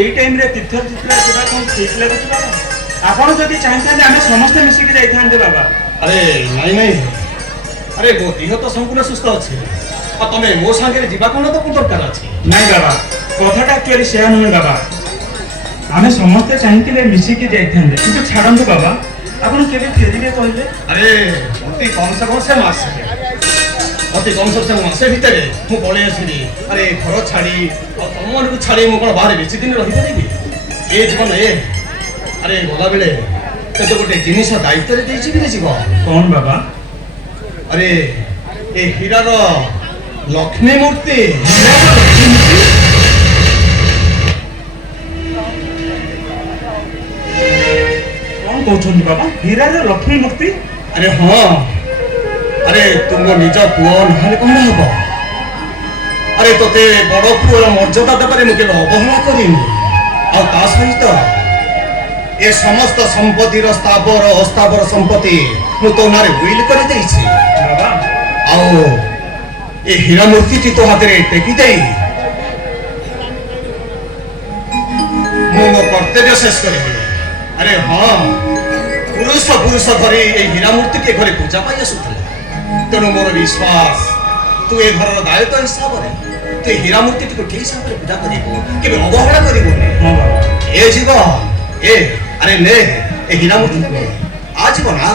এই টাইমରେ ତୀର୍ଥଯାତ୍ରା ଯିବା କ'ଣ ଠିକ୍ ଲାଗୁଛି ବାବା? ଆପଣ ଯଦି ଚାହିଁଥାନ୍ତେ ଆମେ ସମସ୍ତେ ମିଶିକି ଯାଇଥାନ୍ତେ ବାବା। ଆରେ ନାଇଁ ନାଇଁ, ଆରେ ମୋ ଦେହ ତ ସମ୍ପୂର୍ଣ୍ଣ ସୁସ୍ଥ ଅଛି। ଆଉ ତମେ ମୋ ସାଙ୍ଗରେ ଯିବା କ'ଣ ତ ଦରକାର ଅଛି? ନାଇଁ ବାବା, କଥାଟା ଆକ୍ଚୁଆଲି ସେୟା ନୁହେଁ ବାବା। ଆମେ ସମସ୍ତେ ଚାହିଁଥିଲେ ମିଶିକି ଯାଇଥାନ୍ତେ, କିନ୍ତୁ ଛାଡ଼ନ୍ତୁ ବାବା, ଆପଣ କେବେ ଫେରିବେ କହିଲେ? ଆରେ ଅତି କମ୍ ସେ କମ୍ ସେ ମାସେ, ଅତି କମ୍ ସେ ମାସେ ଭିତରେ ମୁଁ ପଳେଇ ଆସିବି। ଆରେ ଘର ଛାଡ଼ି ଆଉ ତମମାନଙ୍କୁ ଛାଡ଼ି ମୁଁ କ'ଣ ବାହାରେ ବେଶୀ ଦିନ ରହିପାରିବି? ଏ ଜୀବନ ଏ, ଆରେ ଗଲାବେଳେ ତତେ ଗୋଟେ ଜିନିଷ ଦାୟିତ୍ୱରେ ଦେଇଛି କି ଯିବ। କ'ଣ ବାବା? ଆରେ ଏ ହୀରାର ଲକ୍ଷ୍ମୀ ମୂର୍ତ୍ତି। କ'ଣ କହୁଛନ୍ତି ବାବା? ହୀରାର ଲକ୍ଷ୍ମୀ ମୂର୍ତ୍ତି? ଆରେ ହଁ, ଆରେ ତୁମ ନିଜ ପୁଅ ନହେଲେ କ'ଣ ହବ? ଆରେ ତୋତେ ବଡ଼ ପୁଅର ମର୍ଯ୍ୟାଦା ଦେବାରେ ମୁଁ କେବେ ଅବହେଳା କରିନି। ଆଉ ତା ସହିତ ଏ ସମସ୍ତ ସମ୍ପତ୍ତିର ସ୍ଥାବର ଅସ୍ଥାବର ସମ୍ପତ୍ତି ମୁଁ ତୋ ନାଁରେ ୱିଲ୍ କରିଦେଇଛି ବାବା। ଆଉ ଏ ହୀରା ମୂର୍ତ୍ତିଟି ତୋ ହାତରେ ଟେକି ଦେଇ ମୁଁ ମୋ କର୍ତ୍ତବ୍ୟ ଶେଷ କରିବି। ଆରେ ହଁ, ପୁରୁଷ ଧରି এই হীরা মূর্তিকে ঘরে পূজা পাই আসুଥିଲେ। তেଣୁ ମୋର ବିଶ୍ୱାସ ତୁ ଏ ଘରର ଦାୟିତ୍ୱ ହିସାବରେ ତୁ ଏ ହୀରା ମୂର୍ତ୍ତିଟିକୁ ଠିକ୍ ହିସାବରେ ପୂଜା କରିବୁ, କେବେ ଅବହେଳା କରିବୁନି। ହଁ ବାବା। ଏ ଯିବ ଏ, ଆରେ ନେ ଏ ହୀରା ମୂର୍ତ୍ତି ନେ, ଆ ଯିବ ନା।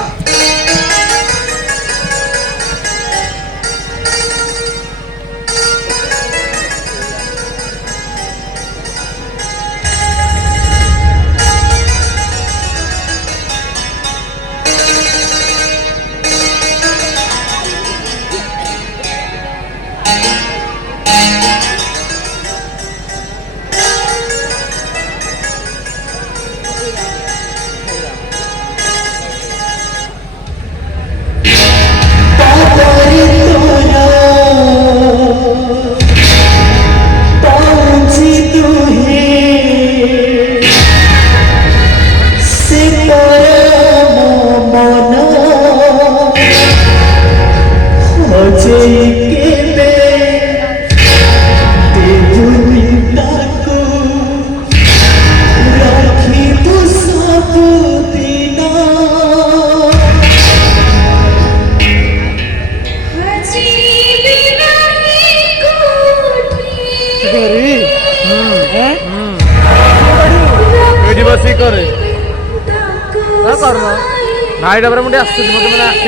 ନାଇଟା ପରେ ମୁଁ ଟିକେ ଆସୁଛି ମତେ ମାନେ ଆଖି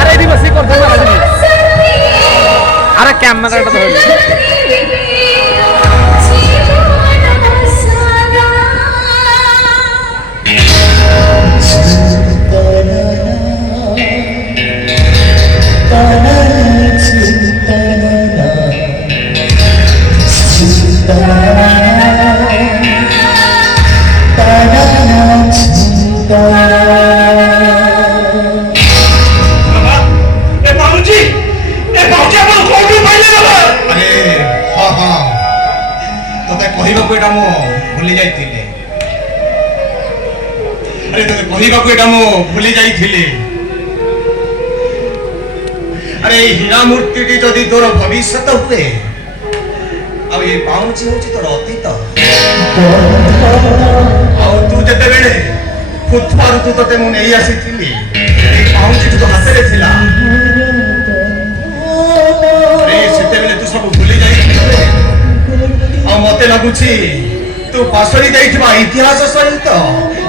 ଆରେ ଏଇଠି ବସିକି କରିଥାନ୍ତି ଆସୁନି। ଆରେ କ୍ୟାମେରାଟା ଧରିଲି। କହିବାକୁ ଏଇଟା ମୁଁ ଭୁଲି ଯାଇଥିଲି। ଆରେ ତତେ କହିବାକୁ ଏଇଟା ମୁଁ ଭୁଲି ଯାଇଥିଲି। ଆରେ ଏଇ ହୀରା ମୂର୍ତ୍ତିଟି ଯଦି ତୋର ଭବିଷ୍ୟତ ହୁଏ, ଆଉ ଏ ପାଉଁଜି ହଉଛି ତୋର ଅତୀତ। ଆଉ ତୁ ଯେତେବେଳେ ଫୁଟପାରୁ ତତେ ମୁଁ ନେଇ ଆସିଥିଲି, ଏଇ ପାଉଁଜିଟି ତୋ ହାତରେ ଥିଲା। ଆରେ ସେତେବେଳେ ତୁ ସବୁ ଭୁଲି ଯାଇଥିଲୁ। ଆଉ ମତେ ଲାଗୁଛି ତୁ ପାସରି ଯାଇଥିବା ଇତିହାସ ସହିତ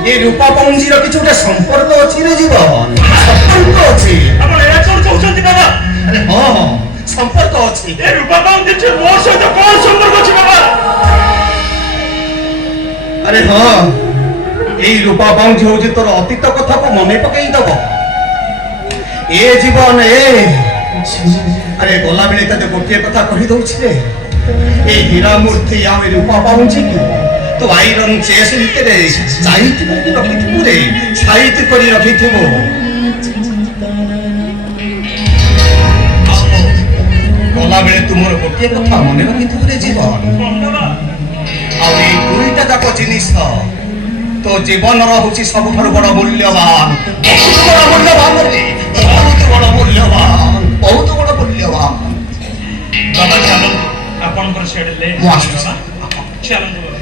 ଏ ରୂପା ପାଉଁଜିର କିଛି ଗୋଟେ ସମ୍ପର୍କ ଅଛି ରେ ଜୀବନ। ସମ୍ପର୍କ ଅଛି। ଆପଣ ଏହା କ'ଣ କହୁଛନ୍ତି ବାବା? ଆରେ ହଁ ହଁ, ସମ୍ପର୍କ ଅଛି। ଏ ରୂପା ପାଉଁଜି ମୋ ସହିତ କ'ଣ ସମ୍ପର୍କ ଅଛି ବାବା? ଆରେ ହଁ, ଏଇ ରୂପା ପାଉଁଜି ହଉଛି ତୋର ଅତୀତ କଥାକୁ ମନେ ପକେଇ ଦବ। ଏ ଜୀବନ ଏ, ଆରେ ଗଲାବେଳେ ତତେ ଗୋଟିଏ କଥା କହିଦଉଛି ରେ, এই হীরা মূর্তি আমি রূপা পাউঁজি কি তো আইরন চেস ভিতরে সাহিত্য করে রখিথিবু রে, সাহিত্য করে রখিথিবু। গলাবেলে তুমর গোটিয়ে কথা মনে রখিথিবু রে জীবন। আর এই দুইটা যাক জিনিস তো জীবনর হচ্ছে সবুঠার বড় মূল্যবান। বহুত বড় মূল্যবান রে, বহুত বড় মূল্যবান, বহুত বড় মূল্যবান। ବାବା ଚାଲନ୍ତୁ, ଆପଣଙ୍କର ସିଆଡ଼େ ଲେଟ୍ ମୁଁ ଆସୁଛି। ଚାଲନ୍ତୁ ବାବା।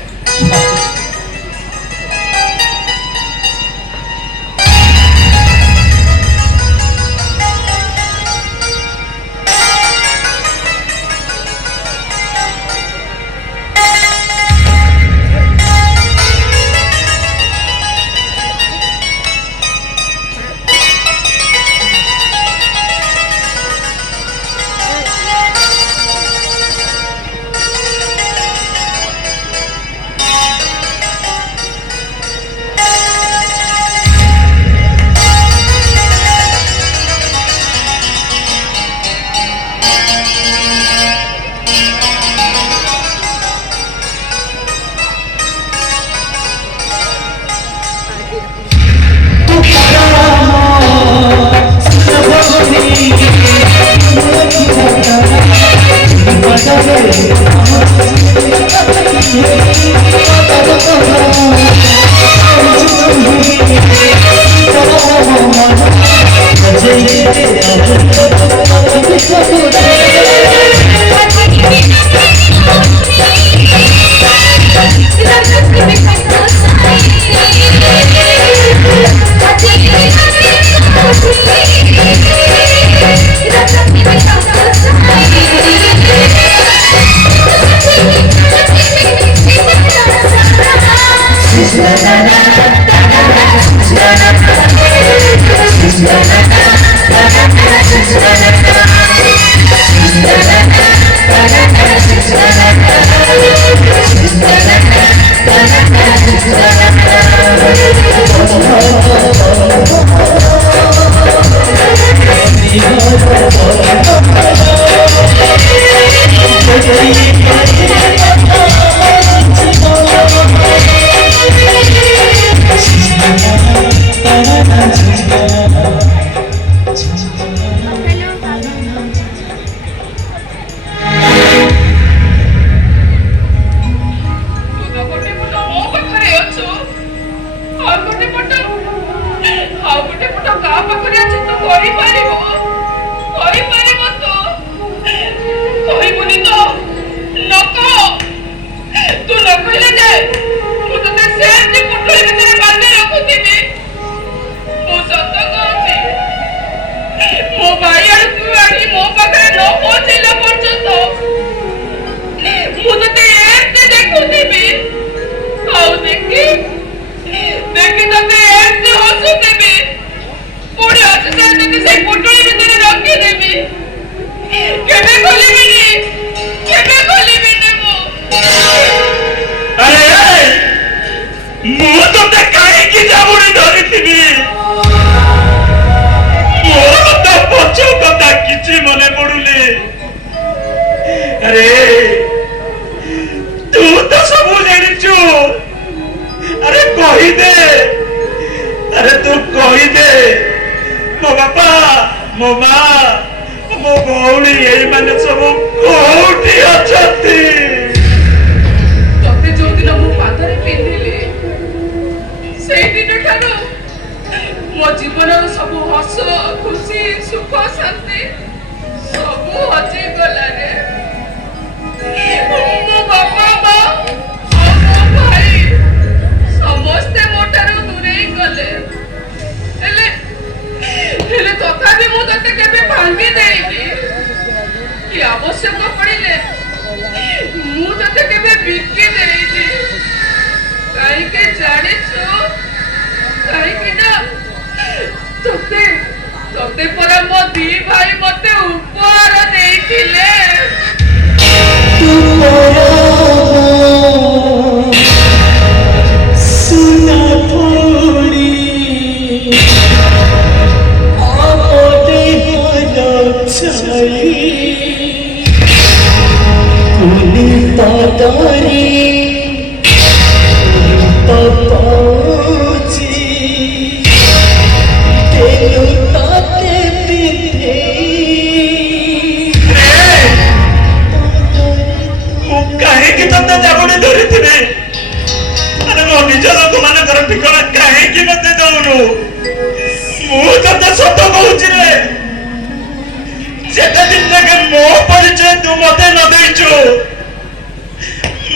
ତୁ ମତେ ନ ଦେଇଛୁ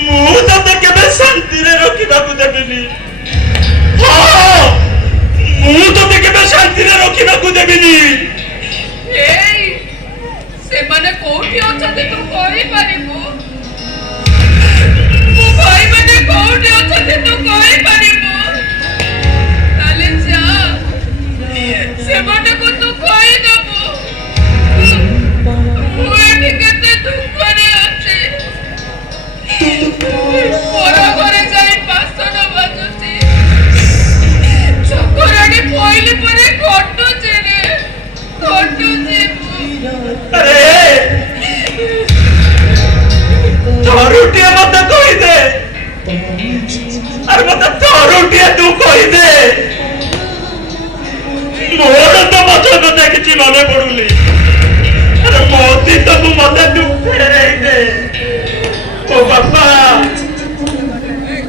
ମୁଁ ତତେ କେବେ ଶାନ୍ତିରେ ରଖିବାକୁ ଦେବିନି। ହଁ, ମୁଁ ତତେ କେବେ ଶାନ୍ତିରେ ରଖିବାକୁ ଦେବିନି। ଏଇ ସେମାନେ କୋଉଠି ଅଛନ୍ତି ତୁ କହିପାରିବୁ? ମୋ ଭାଇମାନେ କୋଉଠି ଅଛନ୍ତି ତୁ କହିପାରିବୁ? ତାହେଲେ ଯା ସେମାନଙ୍କୁ ତୁ କହିଦବୁ ମୁଁ ଏଠି କେତେ ଦୁଃଖରେ ଅଛି। ପର ଘରେ ଯାଇ ବାସନ ବାଜୁଛି, ଚକରାଣୀ ପଇଲି ପରେ ଘଟୁଛି ରେ, ଘଟୁଛି ମୁଁ। ଆରେ ଥରୁଟିଏ ମତେ କହିଦେ, ଆରେ ମତେ ଥରୁଟିଏ ତୁ କହିଦେ। ମୋର ତମ କଥା କିଛି ମନେ ପଡୁନି। ଆରେ ମୋ ଅତୀତକୁ ମତେ ତୁ ଫେରେଇ ଦେ। ମୋ ବାପା,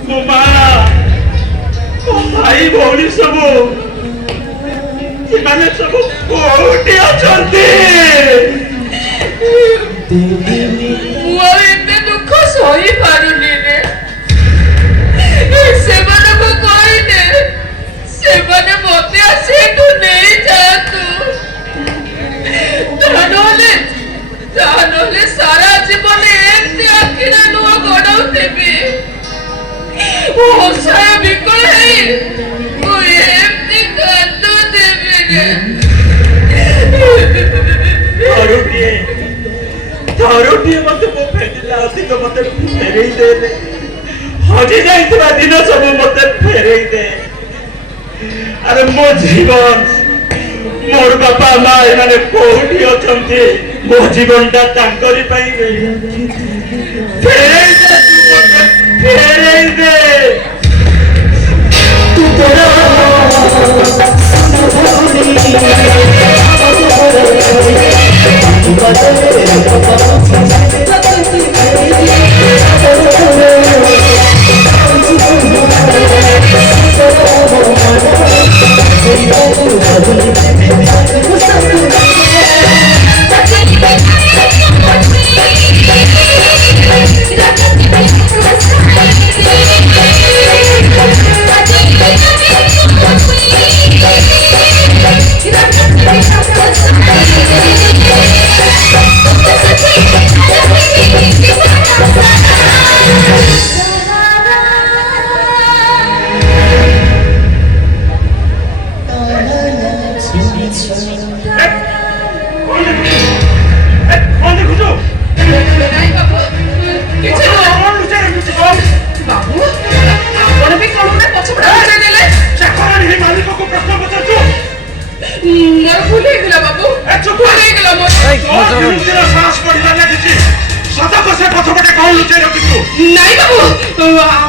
ମୋ ମା, ମୋ ଭାଇ ଭଉଣୀ ସବୁ, ଏମାନେ ସବୁ କୋଉଠି ଅଛନ୍ତି? ମୁଁ ଆଉ ଏତେ ଦୁଃଖ ସହିପାରୁନି ରେ। ସେମାନଙ୍କୁ କହିଦେ ସେମାନେ ମତେ ଆସି ଏଠୁ ନେଇଯାଆନ୍ତୁ। ତାହା ନହେଲେ ସାରା ଜୀବନ ଏମିତି ଆଖିରେ ଲୁହ ଗଡ଼ାଉଥିବି। ଅସହାୟ ବିକଳ ହେଇ ମୁଁ ଏମିତି କାନ୍ଦୁଥିବି ରେ। ଥରୁଟିଏ ମତେ ମୋ ଫେରିଲା ଅତୀତ ମତେ ଫେରେଇ ଦେ। ହଜି ଯାଇଥିବା ଦିନ ସବୁ ମତେ ଫେରେଇ ଦେ। ଆରେ ମୋ ଜୀବନ, ମୋର ବାପା ମା ଏମାନେ କୋଉଠି ଅଛନ୍ତି? ମୋ ଜୀବନଟା ତାଙ୍କରି ପାଇଁ ଫେରେଇ ଦେ, ଫେରେଇ ଦେ।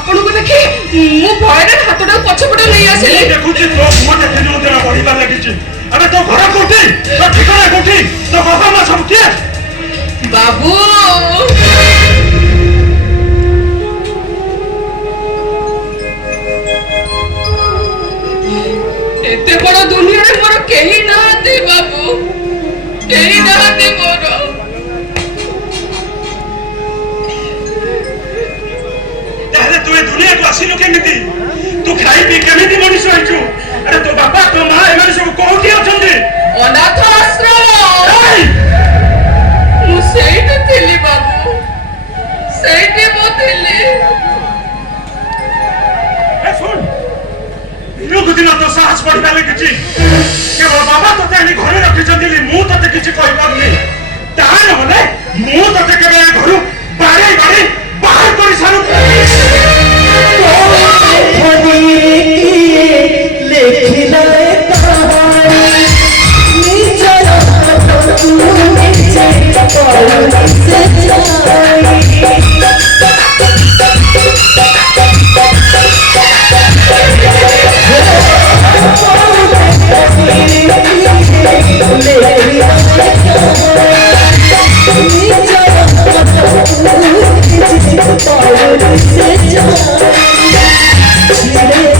ଆପଣଙ୍କୁ ଦେଖି ମୁଁ ଭୟରେ ହାତଟାକୁ ପଛପଟେ ନେଇ ଆସିଲି। ଦେଖୁଛି ତୋ ମୁହଁଟା ଦିନକୁ ଦିନ ବଢିବାରେ ଲାଗିଛି। ଆରେ ତୋ ଘର କୋଉଠି? ତୋ ଠିକଣା କୋଉଠି? ତୋ ବାପା ମା ସବୁ କିଏ? ବାବୁ ଏତେ ବଡ଼ ଦୁନିଆରେ ମୋର କେହି ନାହାନ୍ତି ବାବୁ, କେହି ନାହାନ୍ତି ମୋର। ତାହେଲେ ତୁ ଏ ଦୁନିଆକୁ ଆସିଲୁ କେମିତି? ତୁ ଖାଇବି କେମିତି ମଣିଷ ହେଇଛୁ? ଆରେ ତୋ ବାପା ତୋ ମା ଏମାନେ ସବୁ କୋଉଠି ଅଛନ୍ତି? ଅନାଥ ଆଶ୍ରମ। ମୁଁ ସେଇଠି ଥିଲି ବାବୁ, ସେଇଠି ମୁଁ ଥିଲି। ଶୁଣ, ଦିନକୁ ଦିନ ତୋ ସାହସ ବଢିବା ଲାଗିଛି। କେବଳ ବାବା ତୋତେ ଆଣି ଘରେ ରଖିଛନ୍ତି, ମୁଁ ତୋତେ କିଛି କହିପାରୁନି। ତାହା ନହେଲେ ମୁଁ ତୋତେ କେବେ ଘରୁ ବାଡେଇ ବାଡେଇ ବାହାର କରି ସାରୁ। Let's go.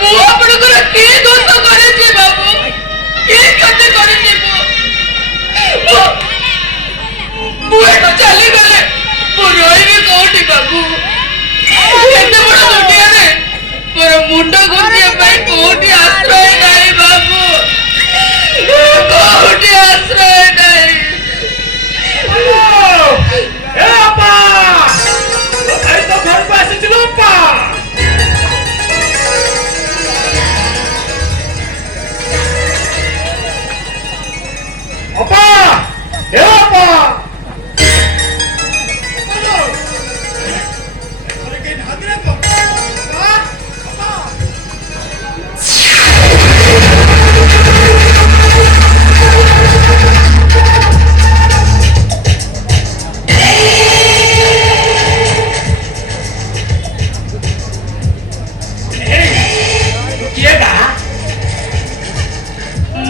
ମୁଁ ଆପଣଙ୍କର କି ଦୋଷ କରିଛି ବାବୁ? କି କ୍ଷତି କରିଛି ମୁଁ ଏଠୁ ଚାଲିଗଲେ ମୁଁ ରହିବି କୋଉଠି ବାବୁ? ଏତେ ବଡ ଦୁନିଆରେ ମୋର ମୁଣ୍ଡ ଗୁଞ୍ଜିବା ପାଇଁ କୋଉଠି ଆଶ୍ରୟ ନାହିଁ ବାବୁ। କୋଉଠି ଆଶ୍ରୟ ନାହିଁ। ଏ ଅପା ଭାଇ ତ ଘରକୁ ଆସିଥିଲୁ ଅପା। ଅପା ଏ ଅପା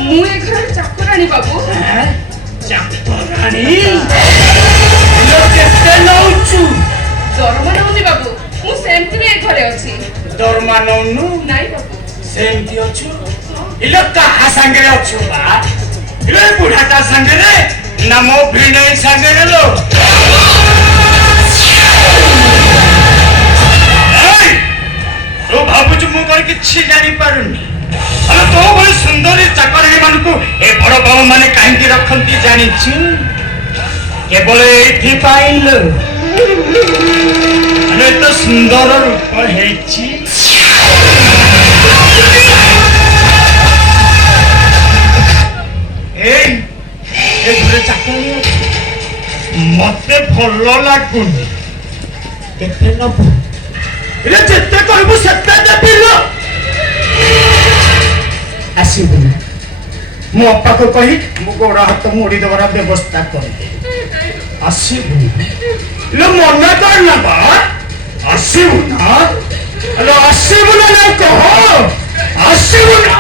ମୁଁ ଏ ଘରର ଚାକରାଣୀ ବାବୁ। ଚାକରାଣୀ କେତେ ନଉଛୁ? ଦରମା ନଉନି ବାବୁ। ମୁଁ ସେମିତି ବି ଏ ଘରେ ଅଛି। ଦରମା ନଉନୁ? ନାଇଁ ବାବୁ। ସେମିତି ଅଛୁ? ଇଲୋ କାହା ସାଙ୍ଗରେ ଅଛୁ ବା? ଇଲୋ ଏ ବୁଢାଟା ସାଙ୍ଗରେ ନା ମୋ ଭିଣେଇ ସାଙ୍ଗରେ ଲୋ? ଏଇ, ତୁ ଭାବୁଛୁ ମୁଁ କଣ କିଛି ଜାଣିପାରୁନି? ଆରେ ତୋ ଭଳି ସୁନ୍ଦରୀ ଚାକରାଣୀ ମାନଙ୍କୁ ଏ ବଡ ବାବୁ ମାନେ କାହିଁକି ରଖନ୍ତି ଜାଣିଛୁ? କେବଳ ଏଇଥିପାଇଁ ଲୋ, ମାନେ ଏତେ ସୁନ୍ଦର ରୂପ ହେଇଛି। ଏଇ ଏ ଘରେ ଚାକରାଣୀ ଅଛି, ମତେ ଭଲ ଲାଗୁନି। କେତେ ନବୁ? ଏରେ ଯେତେ କହିବୁ ସେତେ ଦେବି ଲୋ। ଆସିବୁନି? ମୋ ଅପାକୁ କହି ମୁଁ ଗୋଡ଼ ହାତ ମୋଡ଼ି ଦେବାର ବ୍ୟବସ୍ଥା କରିଦେବି। ଆସିବୁନି? ଲୋ ମନା କର ନା ବା। ଆସିବୁ ନା? ହେଲୋ ଆସିବୁ ନା ନାଇଁ କହ? ଆସିବୁ ନା?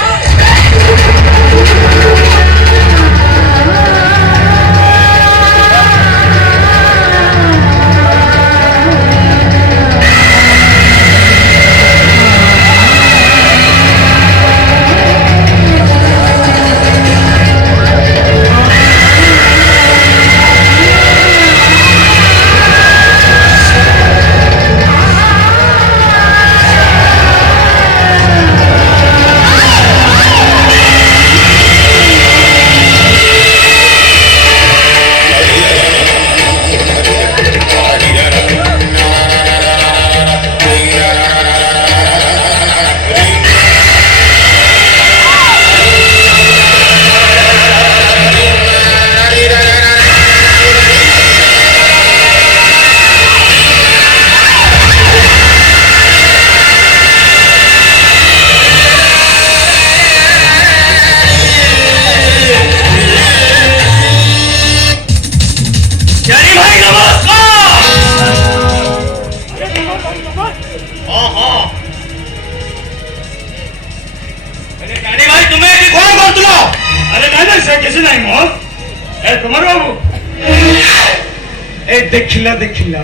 ଦେଖିଲା ଦେଖିଲା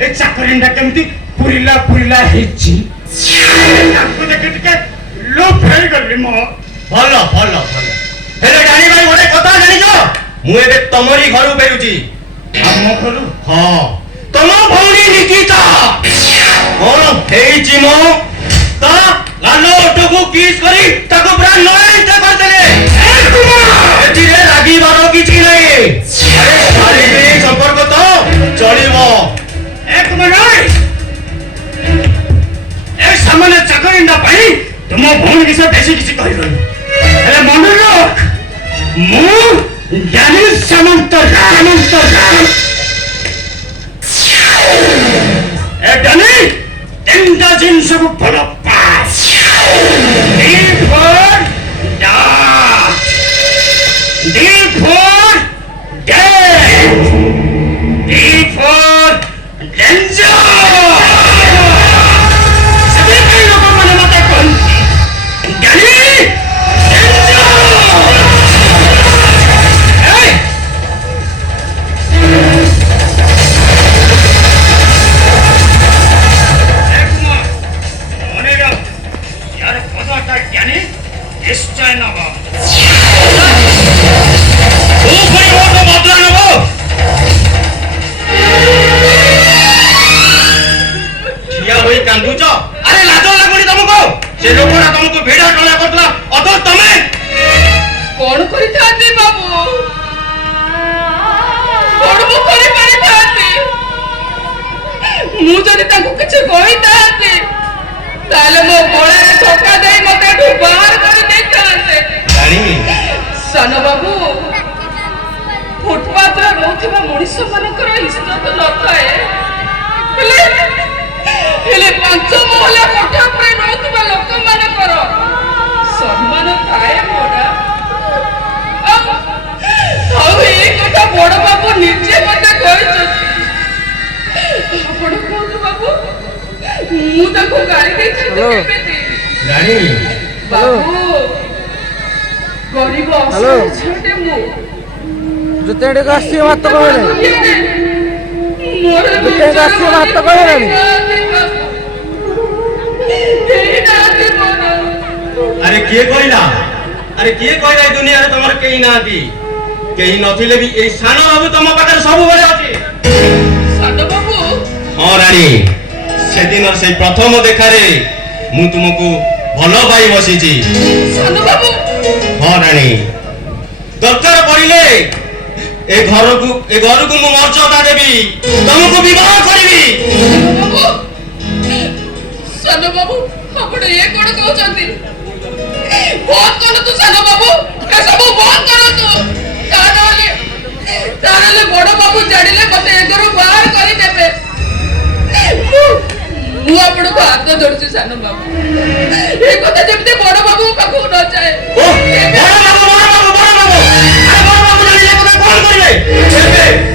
ଏ ଚାକରିଟା କେମିତି ପୁରିଲା ପୁରିଲା ହେଇଛି। ତାକୁ ଦେଖି ଟିକେ ଲୋପ ହେଇଗଲି ମୋ। ଭଲ ଭଲ ଭଲ। ହେଲେ ଜାଣି ଭାଇ ଗୋଟେ କଥା ଜାଣିଛ, ମୁଁ ଏବେ ତମରି ଘରୁ ଫେରୁଛି। ଆମ ଘରୁ? ହଁ, ତମ ଭଉଣୀ ନିକିତା କଣ ହେଇଛି ମୋ? ତା ଗାଲ ଓଠକୁ କିସ୍ କରି ତାକୁ ପୁରା ନୟନ୍ତ କରିଦେଲେ। ଏଥିରେ ରାଗିବାର କିଛି ନାହିଁ। ଆରେ ଶାରୀରିକ ସମ୍ପର୍କ ତ ଚଳିବ। ଏକ ମିନିଟ୍, ଏ ସାମାନ୍ୟ ଚାକରିଟା ପାଇଁ ତୁମ ଭଉଣୀ ବିଷୟ ବେଶୀ କିଛି କହିବନି। ହେଲେ ମନେ ରଖ, ମୁଁ ଜ୍ଞାନୀ ସାମନ୍ତ ଏ ଜ୍ଞାନୀ ତିନିଟା ଜିନିଷକୁ ଭଲ ପାଏ। ଲୋକମାନେ ମତେ କହନ୍ତି ଜ୍ଞାନୀ ସେ ଲୋକଟା ତମକୁ ଭିଡ ଟଣା କରୁଥିଲା ଅଥଚ ତମେ କଣ କରିଥାନ୍ତି ବାବୁ? କଣ ମୁଁ କରିପାରିଥାନ୍ତି? ମୁଁ ଯଦି ତାଙ୍କୁ କିଛି କହିଥାନ୍ତି ତାହେଲେ ମୋ ଗୋଳାରେ ଧୋକା ଦେଇ ମତେ ଏଠୁ ବାହାର କରି ଦେଇଥାନ୍ତେ। ରାଣୀ ସାନ ବାବୁ, ଫୁଟପାଥରେ ରହୁଥିବା ମଣିଷ ମାନଙ୍କର ଇଜ୍ଜତ ନଥାଏ, ହେଲେ 5 ମହଲା କୋଠା ଉପରେ ରହୁଥିବା ଲୋକମାନଙ୍କର ସମ୍ମାନ ଥାଏ ପରା। ଆଉ ଏଇ କଥା ବଡ ବାବୁ ନିଜେ ମତେ କହିଛନ୍ତି। ଆପଣ କୁହନ୍ତୁ ବାବୁ, ମୁଁ ତାକୁ ଗାଳି ଦେଇଥାନ୍ତି କେମିତି? ରାଣୀ ବାବୁ, ଗରିବ ଅସହାୟ ଝିଅଟେ ମୁଁ। ଯେତେ ଟିକେ ଆସିବ ଭାତ କହିବେନି। ମୋର ଯେତେ ଆସିବ ଭାତ କହିବେନି। ଆରେ କିଏ କହିଲା? ଆରେ କିଏ କହିଲା ଏ ଦୁନିଆରେ ତମର କେହି ନାହାନ୍ତି? କେହି ନଥିଲେ ବି ଏଇ ସାନ ବାବୁ ତମ ପାଖରେ ସବୁବେଳେ ଅଛି। ସାନ ବାବୁ? ହଁ ରାଣୀ, ସେଦିନ ସେଇ ପ୍ରଥମ ଦେଖାରେ ମୁଁ ତୁମକୁ ଭଲ ପାଇ ବସିଛି। ସାନ ବାବୁ? ହଁ ରାଣୀ, ଦରକାର ପଡ଼ିଲେ ଏ ଘରକୁ ମୁଁ ମର୍ଯ୍ୟାଦା ଦେବି, ତମକୁ ବିବାହ କରିବି। ସାନ ବାବୁ, ଆପଣ ଏ କଣ କହୁଛନ୍ତି? ବନ୍ଦ କରନ୍ତୁ ସାନ ବାବୁ, ଏସବୁ ବନ୍ଦ କରନ୍ତୁ। ତାହେଲେ ବଡ ବାବୁ ଜାଣିଲେ ମତେ ଏ ଘରୁ ବାହାର କରିଦେବେ। ମୁଁ ଆପଣଙ୍କୁ ହାତ ଧରୁଛି ସାନ ବାବୁ, ଏ କଥା ଯେମିତି ବଡ ବାବୁ ପାଖକୁ ନ ଯାଏ।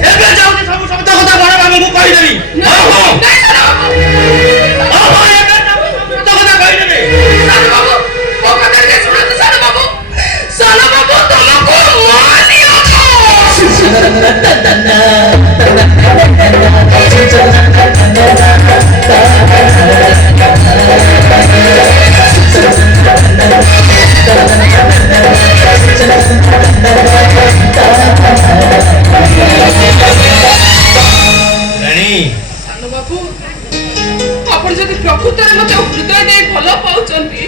ଏବେ ଯାଉଛି ସବୁ ସତ କଥା ବଡ ବାବୁଙ୍କୁ କହିଦେବି। ଆପଣ ଯଦି ପ୍ରକୃତରେ ମତେ ହୃଦୟ ଦେଇ ଭଲ ପାଉଛନ୍ତି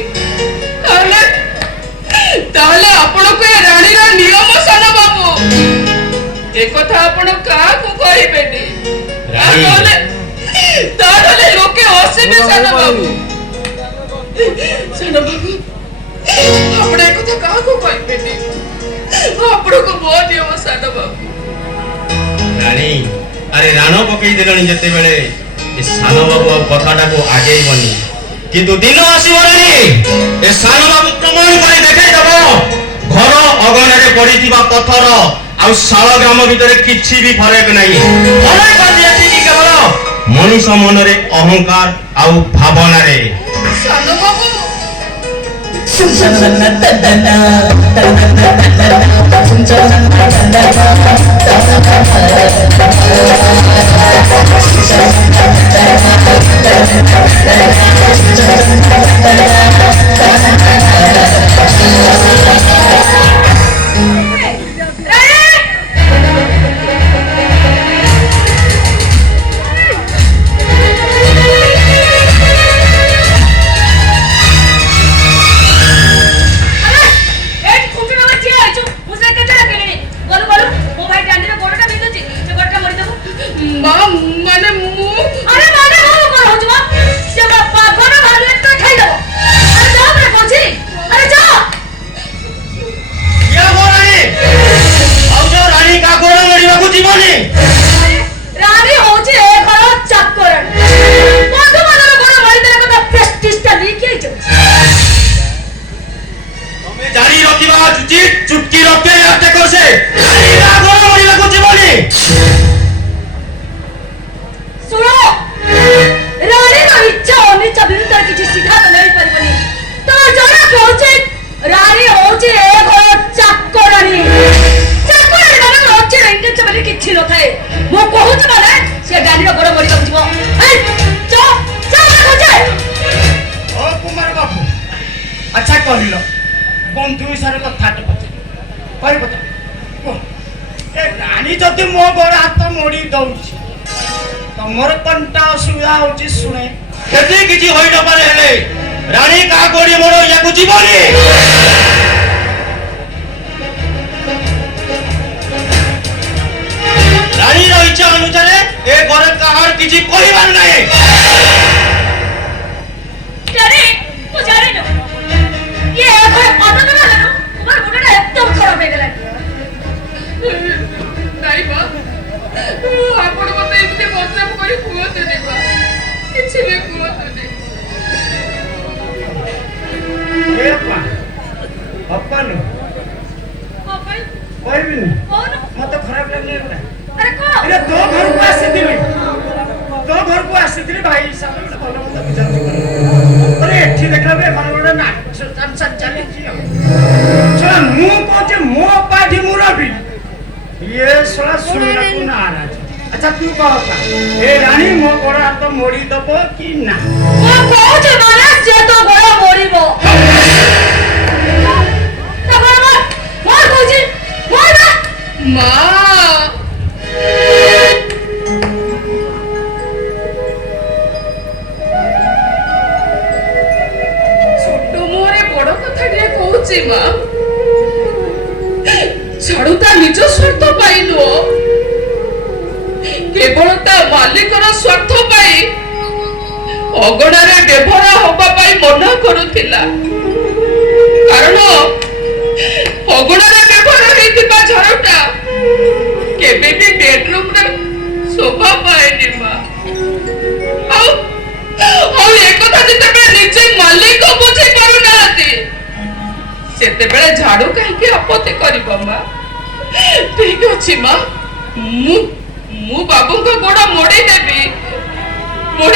ତାହେଲେ ଆପଣଙ୍କୁ ଏ ରାଣୀର ନିୟମ ସାନ ବାବୁ, ଏ କଥା ଆପଣ କାହାକୁ କହିବେନି। ତାହେଲେ ଲୋକେ ହସିବେ ସାନ ବାବୁ। ସାନ ବାବୁ, ଆପଣ ଏ କଥା କାହାକୁ କହିବେନି। ଆପଣଙ୍କୁ ମୋ ନିୟମ ସାନ ବାବୁ। ରାଣୀ, ଆରେ ରାଣ ପକେଇ ଦେଲଣି ଯେତେବେଳେ ଏ ସାନ ବାବୁ ଆଉ କଥାଟାକୁ ଆଗେଇବନି। କିନ୍ତୁ ଦିନ ଆସିବ ରାଣୀ, ଏ ସାନ ବାବୁ ପ୍ରମାଣ କରି ଦେଖେଇଦବ ଘର ଅଗଣାରେ ପଡିଥିବା ପଥର ଆଉ ଶାଳ ଗ୍ରାମ ଭିତରେ କିଛି ବି ଫରକ ନାହିଁ। ଫରକ ଅଛି ଏତିକି କେବଳ ମଣିଷ ମନରେ ଅହଙ୍କାର ଆଉ ଭାବନାରେ। ସାନ ବାବୁ, चुटकी रखे से सुनो, रानी रो इच्छा अनिच्छा विरुद्ध किछि सिद्धांत नहीं परबनी। तो जरा कहउचे रानी होचे ए घर चाकरानी। चाकरानी माने होचे रंगे चबली किछि न थाए। मो कहउछ माने से गाड़ी रो गोड़ मरि जीवो। ए चो चो कहउचे। ओ कुमार बाबू, अच्छा कहलिलो बंधु विषय कथा तो कहबो तो ए रानी जदि मो गोड़ हाथ मोड़ी दउछि तमर कंटा असुविधा होछि सुने केते किछि होई न पारे हेले ରାଣୀ କାହା ଗୋଡ଼ି ମୋଡ଼ ୟାକୁ ଯିବନି। ରାଣୀର ଇଚ୍ଛା ଅନୁସାରେ ଏ ଘରେ କାହାର କିଛି କହିବାର ନାହିଁ। ଜାনি ତୁ ଜାଣିନୁ ଇଏ ଘରେ ଅଦନ ହେଲାରୁ তোমার মুডটা একদম খারাপ হয়ে গেল। ନାଇଁ ବା ଆପଣ ମତେ ଏମିତି ବଦନାମ କରି କୁହନ୍ତୁନି ବା, କିଛି ବି କୁହନ୍ତୁନି। ଅପାନୁ বাবাই କହିବିନି কোন ମତେ ଖରାପ ଲାଗିଲା। আরে কো ଏଇଟା ତୋ ଘରକୁ ଆସିଥିଲି, ତୋ ଘରକୁ ଆସିଥିଲି ଭାଇ ହିସାବରେ ଗୋଟେ ଭଲ ମନ୍ଦ ବୁଝାବୁଝି କରିବା। ଆରେ ଏଠି ଦେଖିଲା ବେଳେ ଏମାନେ ଗୋଟେ ନାଚ ଚାଲିଛି ଆଉ। ଶଳା ମୁଁ କହୁଛି ମୋ ପାଠି ମୁଁ ରବି, ଇଏ ଶଳା ଶୁଣିବାକୁ ନାରାଜ। ଆଚ୍ଛା ତୁ କହ ଏ ରାଣୀ ମୋ ଗୋଡ଼ ହାତ ମୋଡ଼ି ଦବ କି ନା? ও কওছে মানে যে তো বড় মরিব। তারপর মর কইছি মর না। মা ছোট মুହଁରେ ବଡ କଥାଟିଏ କହୁଛି ମା। ଛାଡୁ ତା ନିଜ ସ୍ୱାର୍ଥ ପାଇଁ ନୁହଁ, କେବଳ ତା ମାଲିକର ସ୍ୱାର୍ଥ ପାଇଁ ଅଗଣାରେ ବ୍ୟବହାର ହବା ପାଇଁ ମନା କରୁଥିଲା। କାରଣ ଅଗଣାରେ ବ୍ୟବହାର ହେଇଥିବା ଝରଟା କେବେ ବି ବେଡରୁମରେ ଶୋଭା ପାଏନି ମା। ଆଉ ଏକଥା ଯେତେବେଳେ ନିଜେ ମାଲିକ ବୁଝି ପାରୁନାହାନ୍ତି ସେତେବେଳେ ଝାଡୁ କାହିଁକି ଆପତ୍ତି କରିବ ମା? ଠିକ ଅଛି ମା, ମୁଁ ବାବୁଙ୍କ ଗୋଡ଼ ମୋଡ଼ି ଦେବି ମୁଁ।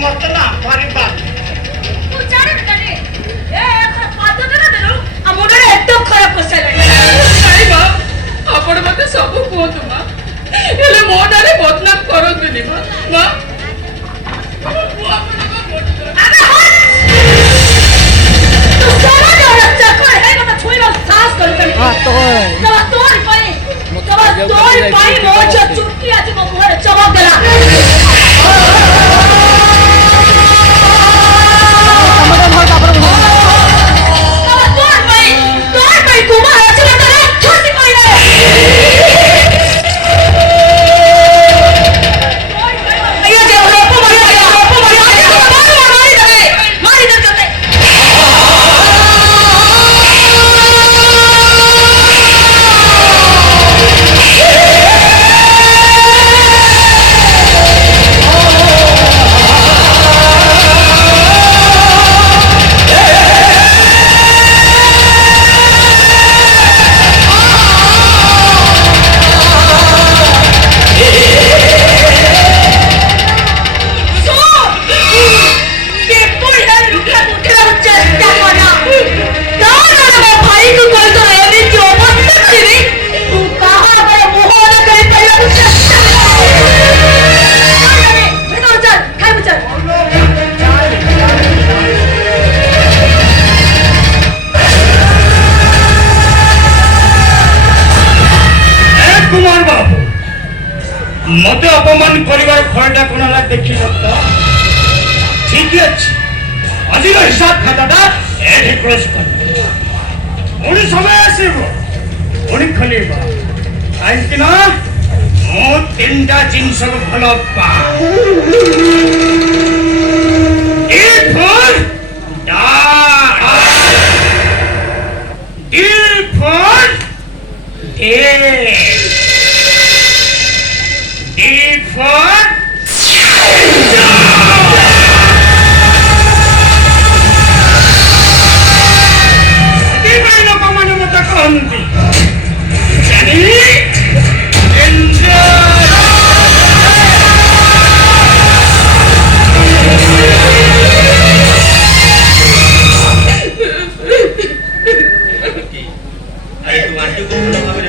ମତେ ନା ଭାରି ବାଧେ। ତୁ ଜାଣିନୁ ଜାନି ଏ ପାଦ ଦେଲା ଦେଲୁ ଆମ ମୁଣ୍ଡରେ ଏକଦମ ଖରାପ କରିସାରିଲାଣି। ନାଇଁ ମା, ଆପଣ ମତେ ସବୁ କୁହନ୍ତୁ ମା, ହେଲେ ମୋ ନାଁରେ ବଦନାମ କରନ୍ତୁନି ମା। ମା ମୁଁ ଆପଣଙ୍କ ଆବେ ହଟ୍ ତୁ ସମାଜ ଚାକର ହେଇ ମତେ ଛୁଇଁବା ସାହସ କରିପାରିନି। ତୋରି ପାଇଁ ମୋ ଝିଅ ଚୁଟକି ଆଜି ମୋ ମୁହଁରେ ଚମକ ଦେଲା। मते अपमान करिवार फलटा कोन होला देखि सकता ठीक अछि अजीर हिसाब खाताटा एठी क्लोज कर ओनी समय आसीबो ओनी खलीबा काहेकि ना मो तीनटा जिनिस भल पा ए फल डा डी फल ए डी फल कहती जानी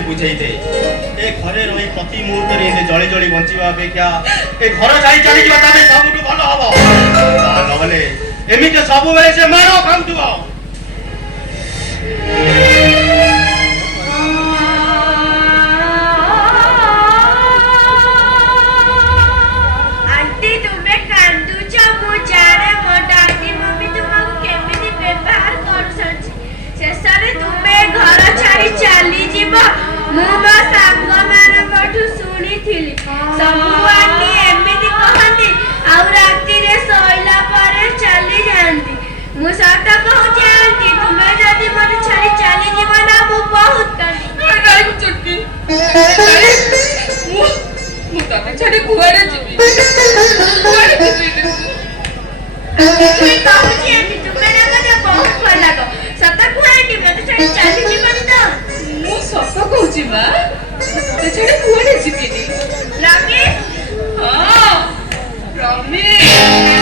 बुझे दे ए घरे रही प्रति मुहूर्त जली जली बंचा अपेक्षा ए घर जाई चली सब भल हम नहले एमती सब बेले से मार खाऊ आंटी तुम्हें कांदुच मु जाने मो दादी मम्मी तुमको केमिति व्यवहार करछछि शेषरे तुमे घर छाड़ी चली जीव मु मो सांग मानकठु सुनिथिली सबु आंटी एमिति कहंती आ राती रे सोइला परे चली जानती मु सत कहूची आंटी तुमे जदी मने छाड़ी चली जीव ना मु बहुत कांदी नहीं चुटकी मु तमे छाड़ी कुआरे जीवी कुआरे जीवी तुमे कहूची आंटी तुमे ना मने बहुत भल लागो सत कुआंटी मते छाड़ी चली जीवन तो मु सत कहूची बा ते छाड़ी कुआरे जीवी रमेश हां रमेश